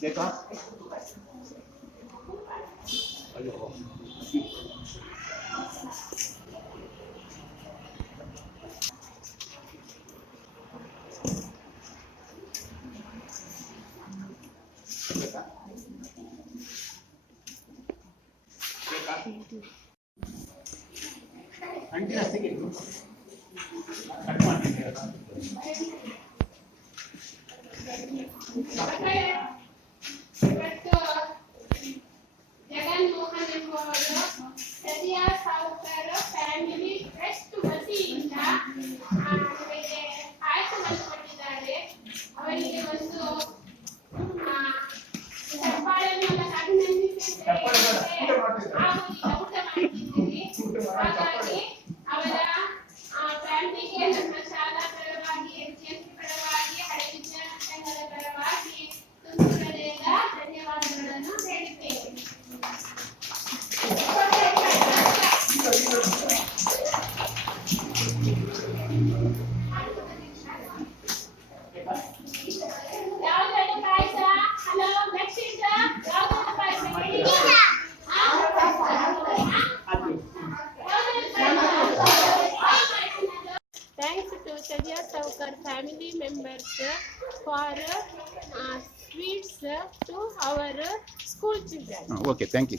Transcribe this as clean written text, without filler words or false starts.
ಬೇಕಾ? ಅಂಟಿನ ಸಿಗಿತ್ತು ಕಟ್ ಮಾಡ್ತೀನಿ ಜಗನ್ ಮೋಹನ್ ಎಂಬುವರು ಸದಿಯಾ ಸಾವುಕಾರ ಫ್ಯಾಮಿಲಿ ಟ್ರಸ್ಟ್ ವತಿಯಿಂದ ನಮಗೆ ಆಯ್ಕೆಯನ್ನು ಕೊಟ್ಟಿದ್ದಾರೆ. ಅವರಿಗೆ ಒಂದು ಚಪ್ಪಾಳೆಯನ್ನು ಅಭಿನಂದಿಸಿದ್ದೇವೆ. ಊಟ ಮಾಡ್ತಿದ್ದೀವಿ. ಹಾಗಾಗಿ ಅವರ ಫ್ಯಾಮಿಲಿಗೆ ನಮ್ಮ ಶಾಲಾ ಪರವಾಗಿ ಎಚ್ಎಂಸಿ ಪರವಾಗಿ ಹಳೆ ವಿಜ್ಞಾನ ಸಂಘದ ಪರವಾಗಿ ತುಂಬುವುದರಿಂದ ಧನ್ಯವಾದಗಳನ್ನು ಹೇಳುತ್ತೇವೆ. ಯಾವುದಾದ್ರು ಪಾಯಸ? ಹಲೋ ಲಕ್ಷಿತ, ಯಾವುದಾದ್ರು ಪಾಯಸ ಹೇಳಿ. Thanks to Sadia Saukar family members for sweets to our school children. Okay, thank you.